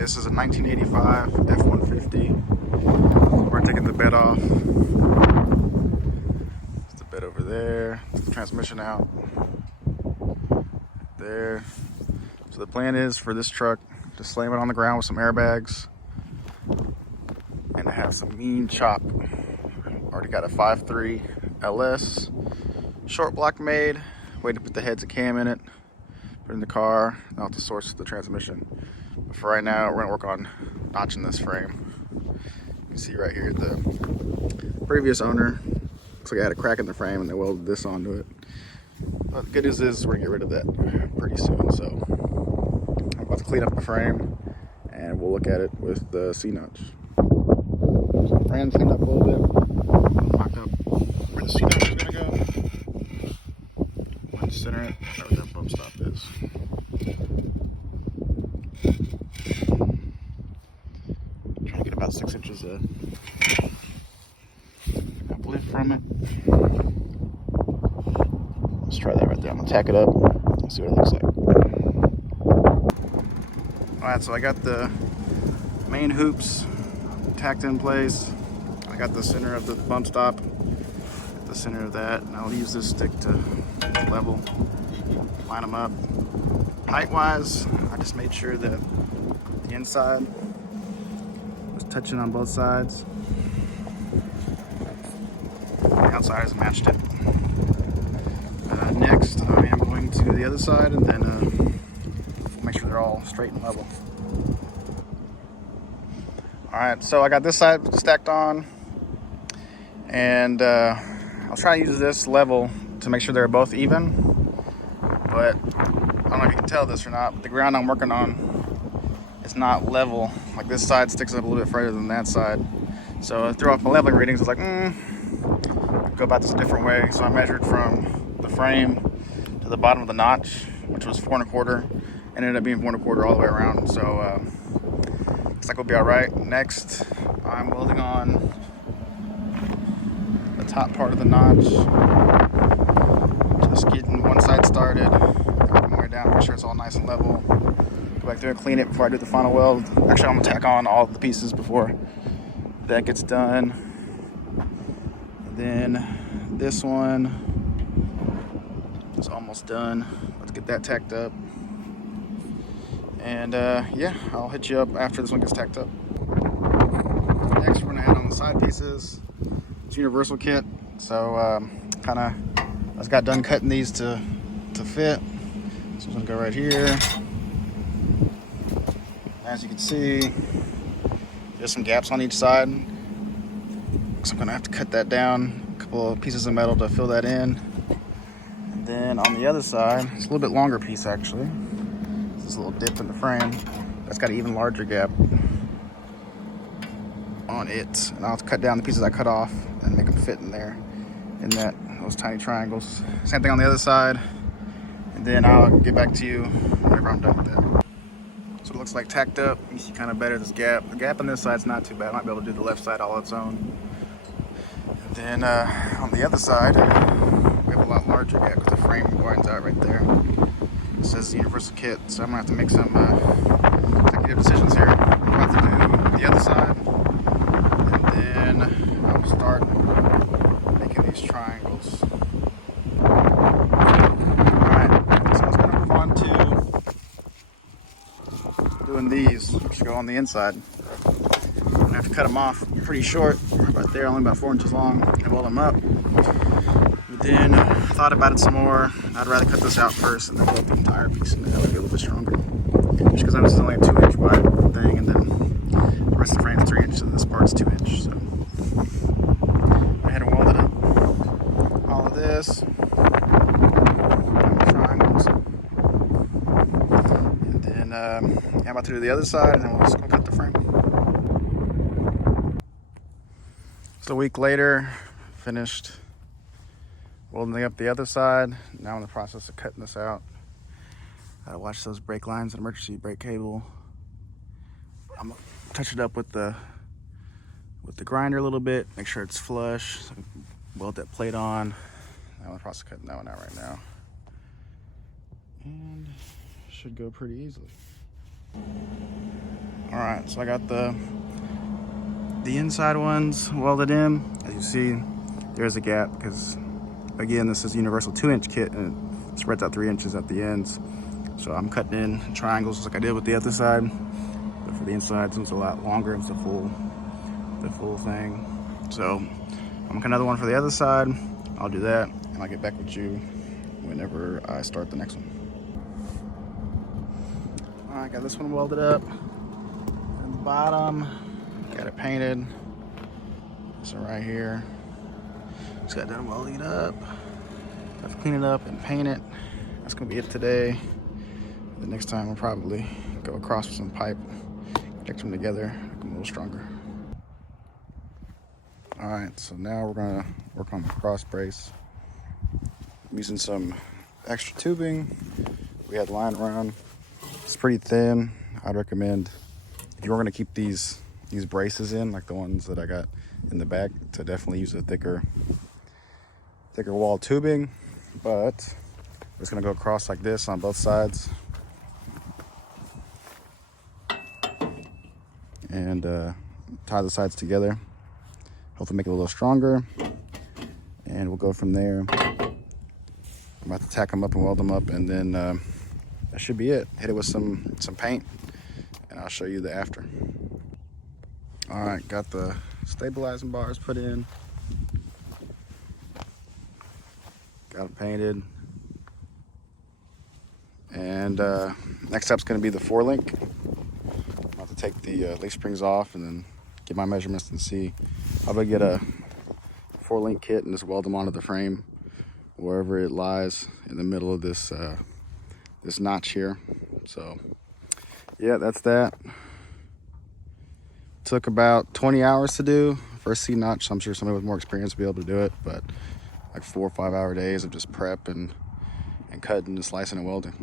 This is a 1985 F150. We're taking the bed off. It's the bed over there. The transmission out there. So the plan is for this truck to slam it on the ground with some airbags and to have some mean chop. Already got a 5.3 LS short block made. Waiting to put the heads of cam in it. Put it in the car. Now to source the transmission. But for right now, we're gonna work on notching this frame. You can see right here the previous owner looks like I had a crack in the frame and they welded this onto it. But the good news is we're gonna get rid of that pretty soon. So I'm about to clean up the frame and we'll look at it with the C-notch. So the frame's cleaned up a little bit. Mocked up where the C-notch is gonna go. We'll center it right where that bump stop is. Trying to get about 6 inches of uplift from it. Let's try that right there. I'm gonna tack it up and see what it looks like. Alright, so I got the main hoops tacked in place. I got the center of the bump stop, the center of that, and I'll use this stick to level, line them up. Height wise, I just made sure that the inside was touching on both sides. The outside has matched it. Next, I am going to the other side and then make sure they're all straight and level. Alright, so I got this side stacked on, and I'll try to use this level to make sure they're both even. But I don't know if you can tell this or not, but the ground I'm working on is not level. Like this side sticks up a little bit further than that side. So I threw off my leveling readings. I was like, go about this a different way. So I measured from the frame to the bottom of the notch, which was 4 1/4. Ended up being 4 1/4 all the way around. So looks like we'll be all right. Next, I'm welding on the top part of the notch. Just getting one side started, working my way down, make sure it's all nice and level. Go back through and clean it before I do the final weld. Actually, I'm gonna tack on all the pieces before that gets done. And then this one is almost done. Let's get that tacked up. And yeah, I'll hit you up after this one gets tacked up. Next, we're gonna add on the side pieces. It's universal kit, so I just got done cutting these to fit. So I'm gonna go right here. As you can see, there's some gaps on each side, so I'm gonna have to cut that down. A couple of pieces of metal to fill that in. And then on the other side, it's a little bit longer piece actually. There's a little dip in the frame. That's got an even larger gap on it. And I'll cut down the pieces I cut off and make them fit in there, in those tiny triangles. Same thing on the other side. And then I'll get back to you whenever I'm done with that. So it looks like tacked up. You see kind of better this gap. The gap on this side's not too bad. I might be able to do the left side all on its own. And then on the other side, we have a lot larger gap because the frame widens out right there. It says universal kit, so I'm gonna have to make some executive decisions here. I'm about to do the other side, and then I will start making these triangles. Alright, so I was gonna move on to doing these, which go on the inside. I'm gonna have to cut them off pretty short, right there, only about 4 inches long, and weld them up. But then I thought about it some more. I'd rather cut this out first and then weld the entire piece in there. That would be a little bit stronger. Just because this is only a 2-inch wide thing, and then the rest of the frame is 3 inches, and this part's 2 inch. So I had to weld it up. All of this. Triangles. And then I'm about to do the other side, and then we'll just go cut the frame. So a week later, finished welding up the other side. Now I'm in the process of cutting this out. Gotta watch those brake lines and emergency brake cable. I'm gonna touch it up with the grinder a little bit, make sure it's flush. So I can weld that plate on. I'm in the process of cutting that one out right now. And should go pretty easily. All right, so I got the inside ones welded in. As you see, there's a gap because, again, this is a universal 2-inch kit and it spreads out 3 inches at the ends. So I'm cutting in triangles like I did with the other side, but for the inside, since it's a lot longer, it's the full thing. So I'm gonna cut another one for the other side. I'll do that, and I'll get back with you whenever I start the next one. All right, got this one welded up from the bottom. Got it painted. This one right here. Just got done welding it up. Have to clean it up and paint it. That's gonna be it today. The next time I'll probably go across with some pipe, connect them together, make them a little stronger. All right, so now we're gonna work on the cross brace. I'm using some extra tubing. We had lying around. It's pretty thin. I'd recommend, if you're gonna keep these braces in, like the ones that I got in the back, to definitely use a thicker wall tubing. But it's gonna go across like this on both sides. And tie the sides together. Hopefully make it a little stronger. And we'll go from there. I'm about to tack them up and weld them up, and then that should be it. Hit it with some paint, and I'll show you the after. All right, got the stabilizing bars put in. Got it painted. And next step's gonna be the 4-link. I'm about to take the leaf springs off and then get my measurements and see. I'm gonna get a 4-link kit and just weld them onto the frame wherever it lies in the middle of this this notch here. So yeah, that's that. Took about 20 hours to do. First C notch, so I'm sure somebody with more experience will be able to do it, but like 4 or 5 hour days of just prep and cutting and slicing and welding.